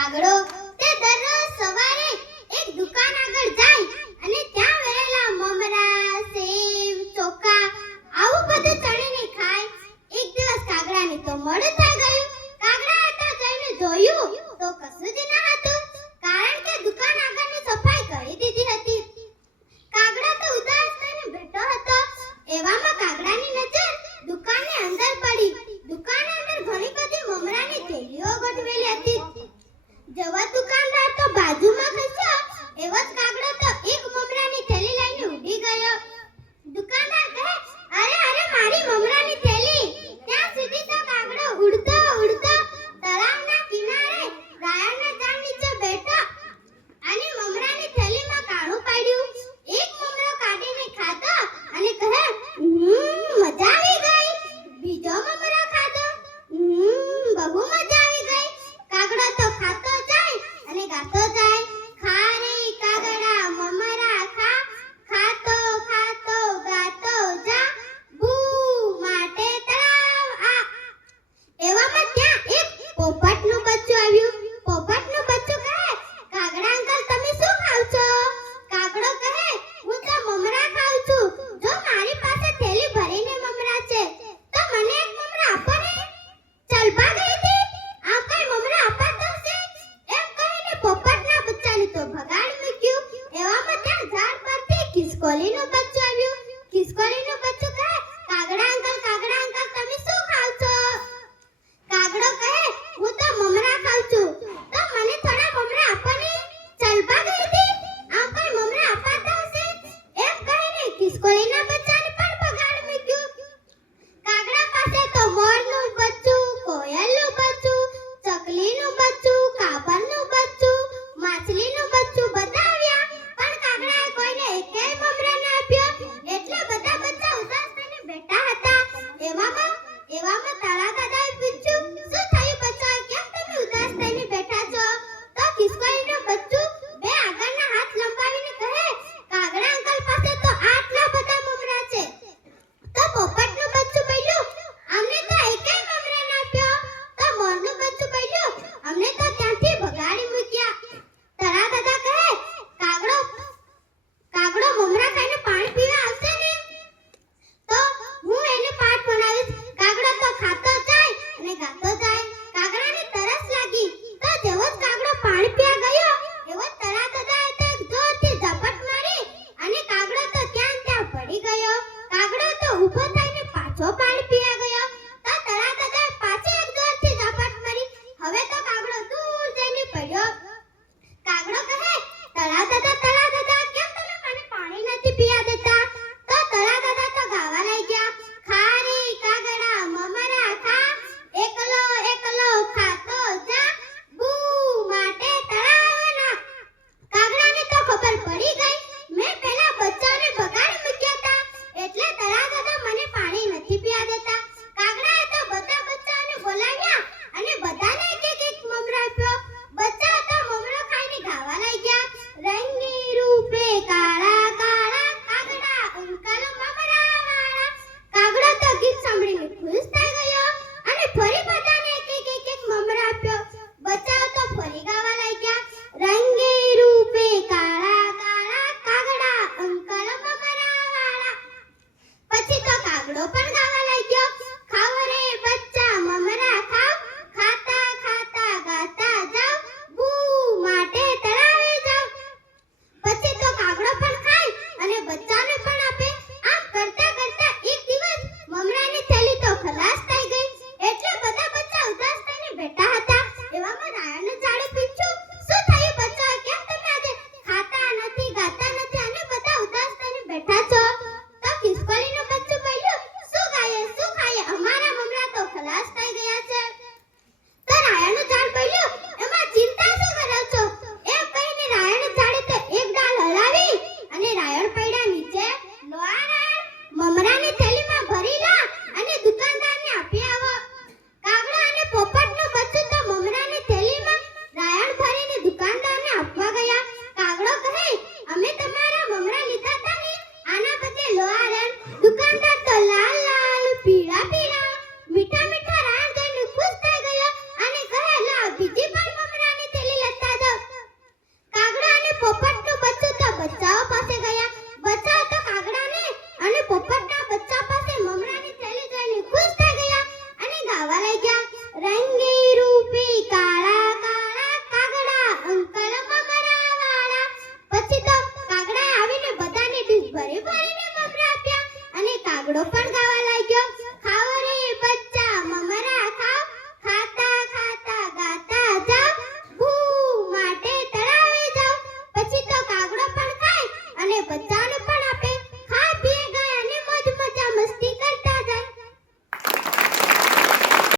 કાગડો તે દરરોજ સવારે એક દુકાન આગળ જાય અને ત્યાં વેરેલા મમરા, સેવ, ચોખા આવું બધું ચણીને ખાય. એક દિવસ કાગડાને તો મોડું થઈ ગયું. કાગડાએ તો જઈને જોયું તો કશું જ ન હતું, કારણ કે દુકાન આગળની સફાઈ કરી દીધી હતી. કાગડો તો ઉદાસ થઈને બેઠો હતો. એવામાં કાગડાની નજર દુકાનની અંદર પડી. દુકાનની અંદર ઘણી બધી મમરાની થેલીઓ ગોઠવેલી હતી. જેવો દુકાનદાર તો બાજુમાં ખસ્યો એવો જ કાગડો તો એક મમરાની થેલી લઈને ઊભી ગયો. દુકાનદાર કહે, અરે અરે મારી મમરાની થેલી! ત્યાં સુધી તો કાગડો ઉડતો ઉડતો તળાવના કિનારે ગાયોના ઝાડ નીચે કાગડો પણ